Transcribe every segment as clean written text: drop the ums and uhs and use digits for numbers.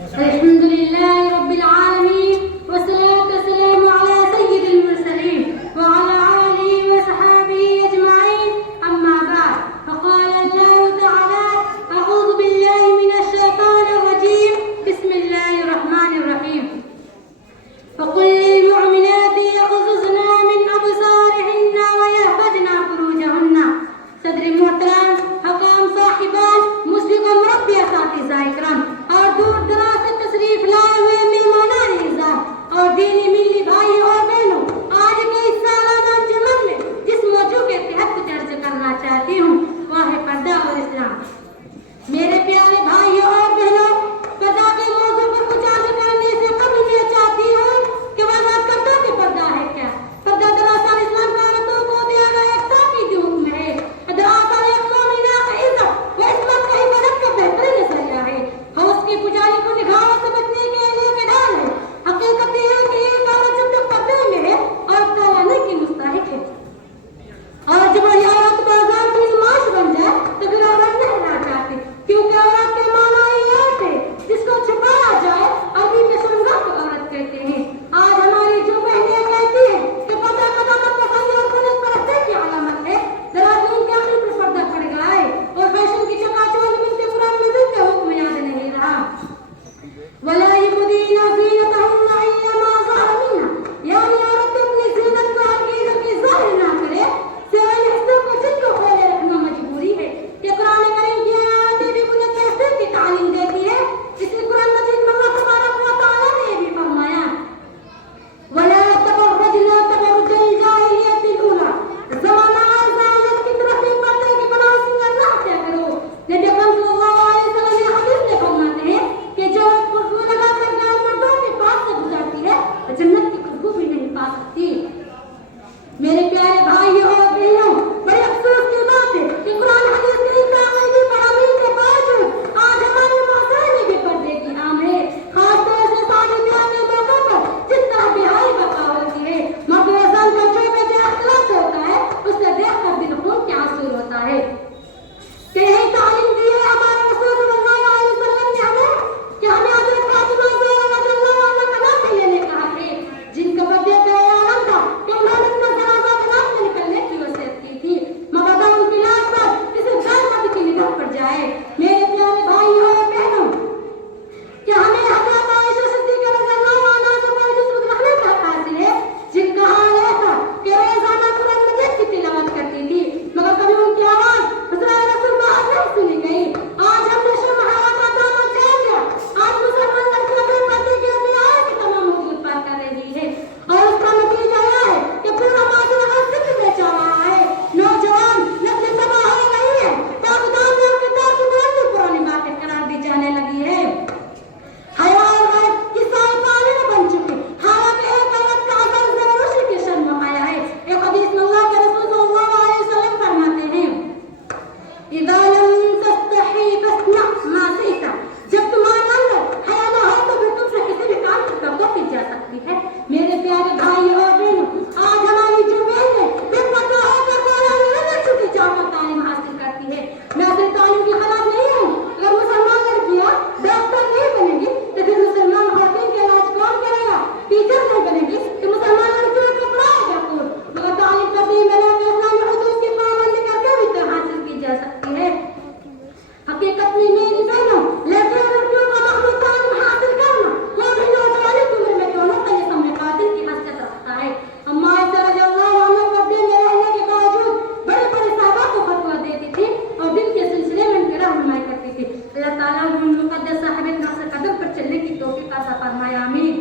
الحمد لله رب العالمين والصلاة والسلام على سيد المرسلين وعلى آله وصحابه أجمعين أما بعد فقال الله تعالى أعوذ بالله من الشيطان الرجيم بسم الله الرحمن الرحيم فقل للمؤمنات يغضضن من أبصارهن ويحفظن فروجهن. صدر محترم حکام صاحبان مسلم مربی اساتذہ اکرام اور دور دراز سے تشریف لائے ہوئے مہمانان اعزاز اور دینی ملی بھائی اور بہنوں، آج کے اس سالانہ انجمن میں جس موضوع کے تحت کچھ عرض کرنا چاہتی ہوں وہ ہے پردہ اور اسلام. میرے پیارے بھائیوں اور بہنوں، پردہ کے موضوع پر کچھ عرض کرنے سے قبل میں چاہتی ہوں کہ وضاحت کرتا کہ پردہ ہے کیا. پردہ دراصل اسلام کا عورتوں کو دیا گیا ایک تاکیدی حکم ہے. دراصل ایک مومنہ کا عزت و عصمت کا حفاظت کا بہترین ذریعہ ہے. اس کی پجاری کو نگاہوں سے بچنے کے لیے ایک ڈال ہے. حقیقت یہ ہے کہ ایک عورت جب تک پردے میں ہے اور لانے کی مستحق ہے، اور جب وہی عورت بازار کی نمائش بن جائے تو پھر عورت نہیں رہ جاتی، کیونکہ عورت کے معنی یہ ہے جس کو چھپایا جائے. عربی میں شرمگاہ کو عورت کہتے ہیں. آج ہماری جو بہنیں کہتی ہیں کہ پردہ قدامت پسندی اور خلق پرستی کی علامت ہے، دراصل ان کے عقل پر پردہ پڑ گیا ہے اور فیشن کی چکاچوند میں سے قرآن مجید کا حکم یاد نہیں رہا. وَلَا يُبْدِينَ زِينَتَهُنَّ إِلَّا مَا ظَهَرَ مِنْهَا، یعنی عورت اپنی زینت کو ہرگز اپنی ظاہر نہ کرے سوائے حصوں کو جن کو کھولے رکھنا مجبوری ہے. کہ قرآن کریم کی آیاتیں بھی بلند حصے کی تعلیم دیتی ہے. اس لیے قرآن مجید میں اللہ تبارک و تعالیٰ نے یہ بھی فرمایا وَلَا تَبَرَّجْنَا تَبَرُّجَ الْجَاهِلِيَّةِ الْأُولَىٰ، زمانہ جاہلیت کی طرف نہیں پردے کی بنا سنگر نہ کیا کرو. نبی اکرم صلی اللہ علیہ وسلم نے حدیث میں فرماتے ہیں کہ جو خوشبو لگا کر غیر مردوں کے پاس سے گزرتی ہے جنت کی خوشبو بھی نہیں پا سکتی. میرے پیارے بھائیوں اور بہنوں، بڑے افسوس کی بات ہے کہ قرآن حدیث کے ان تاکیدی فرامین کے باوجود آج ہمارے معاشرے میں بھی پردے کی عام ہے. خاص طور سے شادی بیاہ کے موقع پر جس طرح بہائی بقا ہوتی ہے، مرد و زن کا جو بے جا اختلاط ہوتا ہے اس سے دیکھ کر دل خون کیا حاصل ہوتا ہے. کہ یہی تعلیم دی ہے ہمارے رسول صلی اللہ علیہ وسلم نے ہمیں کہ ہمیں حضرت فاطمہ زہرا رضی اللہ عنہا کا نام نہیں لینے کہا ہے، جن کا پردے کا اعلان تھا کہ انہوں نے اپنا جنازہ نام میں نکلنے کی وصیت کی تھی مبادا ان کی لاش پر کسی غیر مرد کی نگاہ پڑ جائے. میرے پیارے بھائیوں اور بہنوں، کہ ہمیں حضرت عائشہ صدیقہ رضی اللہ عنہا سے بڑی نسبت رکھنے کا حاصل ہے، جن کا حال یہ تھا کہ روزانہ قرآن مجید کی تلاوت کرتی تھی مگر کبھی ان کی آواز حضرت رسول باہر نہیں سنی گئی. آج ہم نے شرم حیا کا دامن چھیڑ لیا. آج مسلمان لڑکیاں بے پردے کی اپنی آیت کے تمام موجود پار کر رہی ہے اور اس کا نتیجہ یہ ہے کہ پورا معاشرہ ہر فکر میں چل رہا ہے. نوجوان نسل تباہ ہو گئی ہے. تاغدان اور کتاب کی بلندی پرانی باتیں قرار دی جانے لگی ہے. حیا اور غیرت کی ساری تعلیم بن چکی، حالانکہ ایک عورت کا اثر ضروری کے شان میں آیا ہے. ایک حدیث میں اللہ کے رسول صلی اللہ علیہ وسلم فرماتے ہیں اِذَا لَمْ تَسْتَحِي فَاصْنَعْ مَا شِئْتَ، جب تمہارے اندر حیا نہ ہو تو پھر تم سے کسی بھی کام کی توقع کی جا سکتی ہے. میرے پیارے بھائی اور بہنوں، آج ہماری جو بہنیں بے پردہ ہو کر مولانا یونیورسٹی جاؤ کر تعلیم حاصل کرتی ہے. میں اپنی تعلیم کے خلاف نہیں ہوں. اگر مسلمان لڑکیاں ڈاکٹر نہیں بنے گی تو پھر مسلمان خواتین کے علاج کون کرے گا؟ ٹیچر نہیں بنے گی تو مسلمان لڑکیوں کو پڑھائے گا کون؟ مگر تعلیم کرتی میں نے اسلامی حدود کی پابندی کر کے بھی تو حاصل کی جا سکتی ہے. حقیقت میں میری بہنوں، لڑکیوں اور لڑکیوں کا مخلوط تعلیم حاصل کرنا وہ بھی نوجوانی کی عمر میں دونوں طریقوں میں قاتل کی حیثیت رکھتا ہے. اما عائشہ رضی اللہ عنہا پردے میں رہنے کے باوجود بڑے بڑے صحابہ کو فتویٰ دیتی تھی اور دین کے سلسلے میں ان کی رہنمائی کرتی تھی. اللہ تعالیٰ نے ان مقدس صاحب نقش قدم پر چلنے کی توفیق عطا فرمائے. آمین.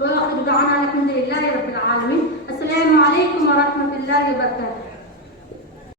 وآخر دعوانا الحمد للہ رب العالمین. السلام علیکم ورحمۃ اللہ وبرکاتہ.